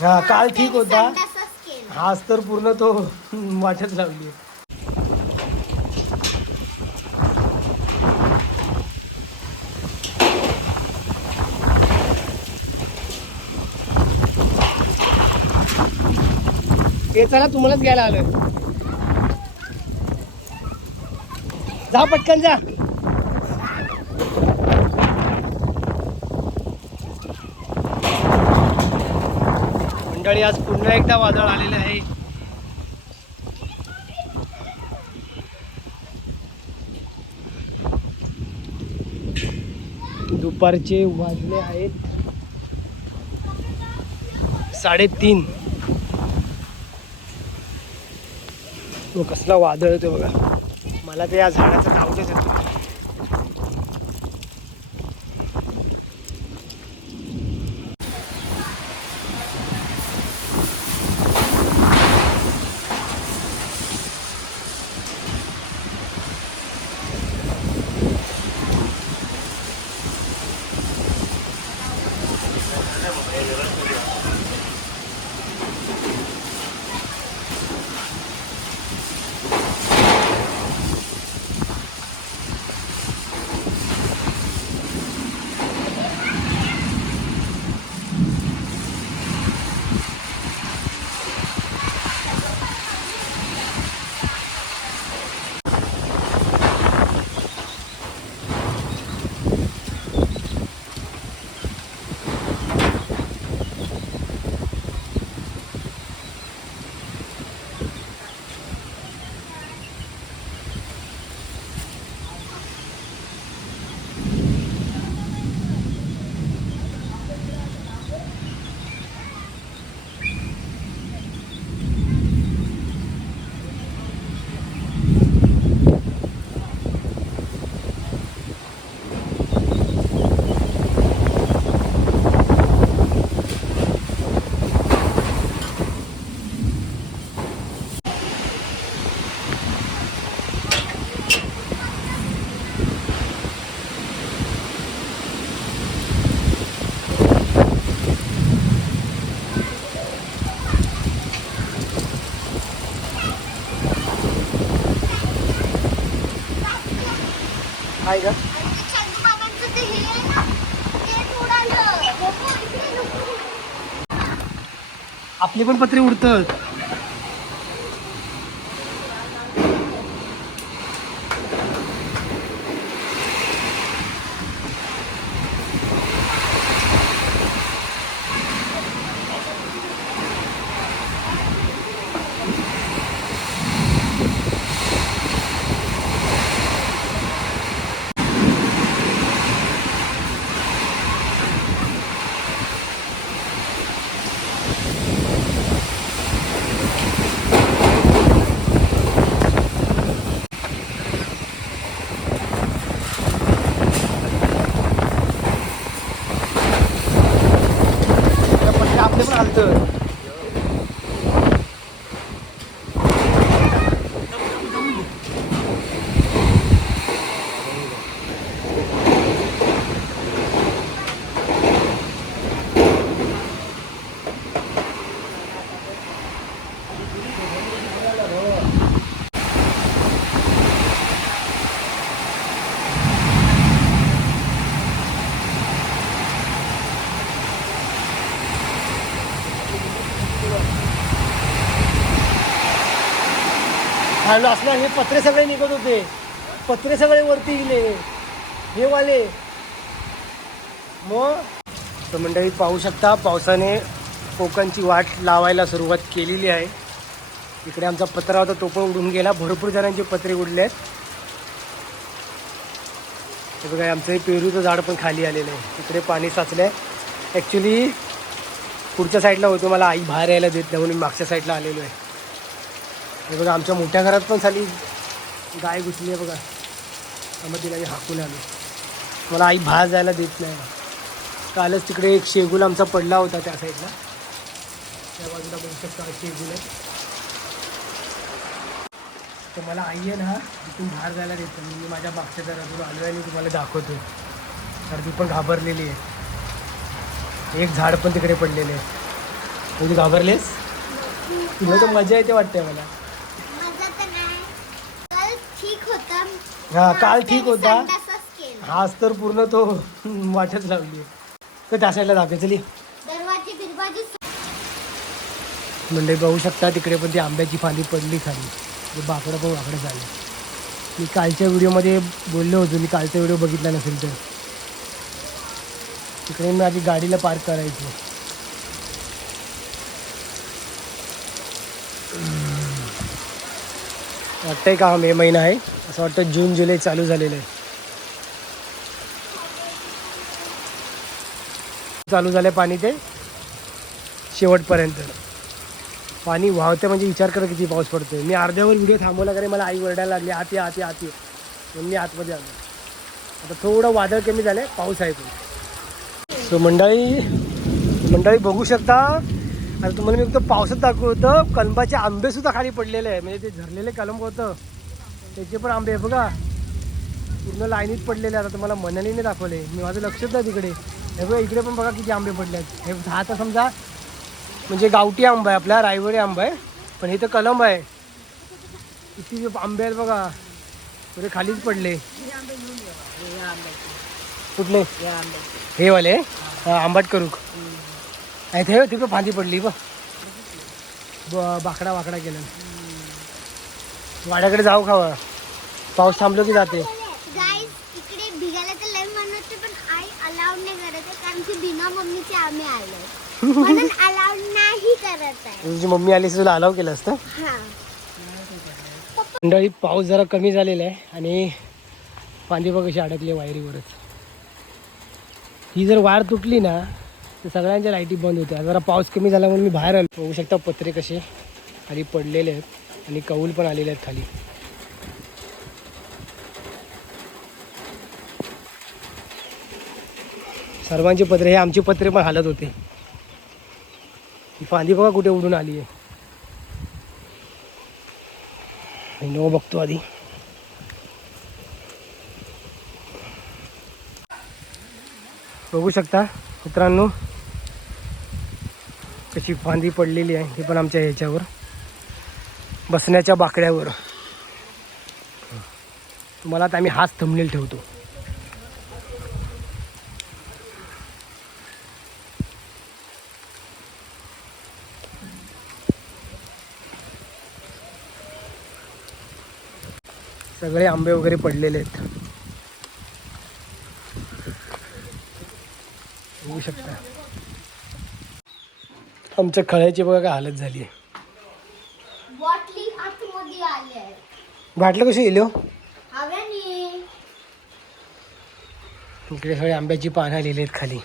हा काल ठीक त्यांनी होता, संडासच केलं. आज तर पूर्ण तो वाटच लावली. ते चला तुम्हालाच घ्यायला आलोय. जा पटकन जा. मंडळी आज पुन्हा एकदा वादळ आलेलं आहे. दुपारचे वाजले आहेत 3:30. तो कसला वादळ येतो बघा. मला ते या झाडाचं धावतच येतो. आहे का? बाबांचं ते हे आहे ना, ते उडालं. बघू, इकडे नको. आपली पण पत्रे उडतात. पत्रे आपले पण हलतात. खायला असला हे पत्रे सगळे निघत होते. पत्रे सगळे वरती गेले हे वाले. मग तर मंडळी पाहू शकता, पावसाने कोकणची वाट लावायला सुरुवात केलेली आहे. इकडे आमचा पत्रा होता तो पण उडून गेला. भरपूर जणांचे पत्रे उडले आहेत. हे बघा आमचं हे पेरूचं झाड पण खाली आलेलं आहे. इकडे पाणी साचलं आहे. ॲक्च्युली पुढच्या साईडला होतो, मला आई बाहेर यायला देत नाही म्हणून मागच्या साईडला आलेलो आहे. हे बघा आमच्या मोठ्या घरात पण खाली गाय घुसली आहे बघा. त्यामुळे तिला मी हाकून आलो. मला आई बाहेर जायला देत नाही. कालच तिकडे एक शेगुल आमचा पडला होता त्या साईडला. त्या बाजूला बघू शकता शेगुल आहे. तर मला आई आहे ना तिथून बाहेर जायला देत नाही. मी माझ्या मागच्या घरातून आलो आहे आणि तुम्हाला दाखवतो. तर ती पण घाबरलेली आहे. एक झाड पण तिकडे पडलेले आहे. म्हणजे घाबरलेस? तुला तर मजा येते वाटते मला. मजा तर नाही. काल ठीक होता. हा काल ठीक होता. संडासच केला. आज तर पूर्ण तो वाटच लावली. तर त्या साईडला दाखव चली. दरवाजे बिरवाजे म्हणजे बघू शकता तिकडे पण ती आंब्याची फांदी पडली खाली. ते बाकडं पण वाकडं झालं. मी कालच्या व्हिडिओमध्ये बोललो होतो, मी कालचा व्हिडिओ बघितला नसेल तर. तिकडे मी आधी गाडीला पार्क करायचो. वाटतंय का मे महिना आहे असं वाटतं. जून जुलै चालू झालेलं आहे. चालू झालंय पाणी ते शेवटपर्यंत. पाणी वाहते म्हणजे विचार करा किती पाऊस पडतोय. मी अर्ध्यावर व्हिडिओ थांबवला कारण मला आई ओरडायला लागली आती आती आती म्हणून मी आतमध्ये आलो. आता थोडं वादळ कमी झालं आहे, पाऊस आहे पण. सो मंडळी बघू शकता. आता तुम्हाला मी फक्त पावसात दाखवतं. कलंबाचे आंबेसुद्धा खाली पडलेले आहे. म्हणजे ते झरलेले कलंब होतं त्याचे पण आंबे बघा पूर्ण लाईनीत पडलेले. आता तुम्हाला मनालीने दाखवले, मी माझं लक्षच नाही तिकडे. हे बघा इकडे पण बघा किती आंबे पडले आहेत. हे हा तर समजा म्हणजे गावठी आंबा आहे आपला, रायवडी आंबा आहे. पण हे तर कलंब आहे. किती आंबे आहेत बघा, पुरे खालीच पडले. कुठले हे वाले आंबाट करू ते तिकडे फांदी पडली बाकडा वाकडा केला. वाड्याकडे जाऊ खावा, पाऊस थांबलो की जाते. गाईस इकडे भिगायला तर लय म्हणत पण आई अलाउड नाही करत आहे कारण की बिना मम्मीचे आम्ही आलो म्हणून अलाउड नाही करत आहे. तुझी मम्मी आली तुला अलाव केलं असतं. हा मंडळी पाऊस जरा कमी झालेला आहे आणि फांदी बघ कशी अडकली वायरीवरच. ही जर वायर तुटली ना तर सगळ्यांच्या लाईटी बंद होत्या. जरा पाऊस कमी झाला म्हणून मी बाहेर आलो. बघू शकता पत्रे कसे खाली पडलेले आहेत आणि कौल पण आलेले आहेत खाली. सर्वांचे पत्रे, हे आमचे पत्रे पण हालत होते. ही फांदी बघा कुठे उडून आली आहे. नो बघतो आधी. बघू शकता मित्रांनो कशी फांदी पडलेली आहे. हे पण आमच्या ह्याच्यावर बसण्याच्या बाकड्यावर. तुम्हाला आता आम्ही हाच थंबनेल ठेवतो. सगळे आंबे वगैरे पडलेले आहेत बघू शकता. आमच्या खळ्याची बघा काय हालत झाली आहे. बॉटली आतमध्ये आली आहे. बाटलं कशी येलो हव्याने इकडे सगळे आंब्याची पानं आलेली आहेत खाली.